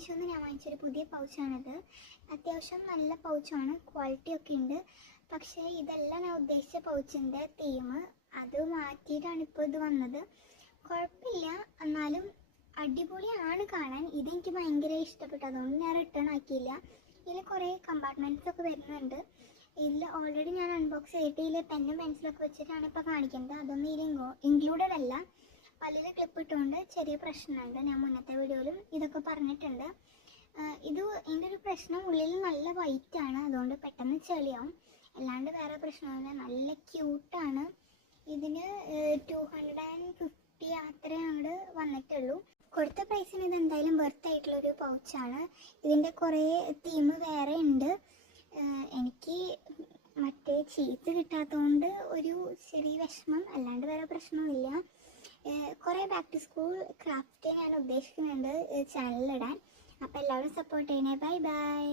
മീഷോന്ന് ഞാൻ വാങ്ങിച്ചൊരു പുതിയ പൗച്ചാണിത്. അത്യാവശ്യം നല്ല പൗച്ചാണ്, ക്വാളിറ്റി ഒക്കെ ഉണ്ട്. പക്ഷേ ഇതല്ല ഞാൻ ഉദ്ദേശിച്ച പൗച്ചിൻ്റെ തീം. അത് മാറ്റിയിട്ടാണ് ഇപ്പോൾ ഇത് വന്നത്. കുഴപ്പമില്ല, എന്നാലും അടിപൊളിയാണ് കാണാൻ. ഇതെനിക്ക് ഭയങ്കര ഇഷ്ടപ്പെട്ടു, അതുകൊണ്ട് ഞാൻ റിട്ടേൺ ആക്കിയില്ല. ഇതിൽ കുറേ കമ്പാർട്ട്മെൻറ്റ്സ് ഒക്കെ വരുന്നുണ്ട്. ഇതിൽ ഓൾറെഡി ഞാൻ അൺബോക്സ് ചെയ്തിട്ട് ഇതിൽ പെന്നും പെൻസിലൊക്കെ വെച്ചിട്ടാണ് ഇപ്പോൾ കാണിക്കുന്നത്. അതൊന്നും ഇതിൽ ഇൻക്ലൂഡഡ് അല്ല. പല്ലിൽ ക്ലിപ്പ് ഇട്ടുകൊണ്ട് ചെറിയ പ്രശ്നമുണ്ട്. ഞാൻ മുന്നത്തെ വീഡിയോയിലും ഇതൊക്കെ പറഞ്ഞിട്ടുണ്ട്. ഇതിൻ്റെ ഒരു പ്രശ്നം, ഉള്ളിൽ നല്ല വൈറ്റാണ്, അതുകൊണ്ട് പെട്ടെന്ന് ചെളിയാവും. അല്ലാണ്ട് വേറെ പ്രശ്നമൊന്നുമില്ല. നല്ല ക്യൂട്ടാണ്. ഇതിന് 250 അത്രേ അങ്ങോട്ട് വന്നിട്ടുള്ളൂ. കൊടുത്ത പ്രൈസിന് ഇത് എന്തായാലും വെർത്ത് ആയിട്ടുള്ളൊരു പൗച്ചാണ്. ഇതിൻ്റെ കുറേ തീം വേറെ ഉണ്ട്. എനിക്ക് മറ്റേ ചീസ് കിട്ടാത്തതുകൊണ്ട് ഒരു ചെറിയ വിഷമം, അല്ലാണ്ട് വേറെ പ്രശ്നമില്ല. കുറേ ബാക്ക് ടു സ്കൂൾ ക്രാഫ്റ്റ് ഞാൻ ഉദ്ദേശിക്കുന്നുണ്ട് ചാനലിലിടാൻ. അപ്പോൾ എല്ലാവരും സപ്പോർട്ട് ചെയ്യണേ. Bye bye.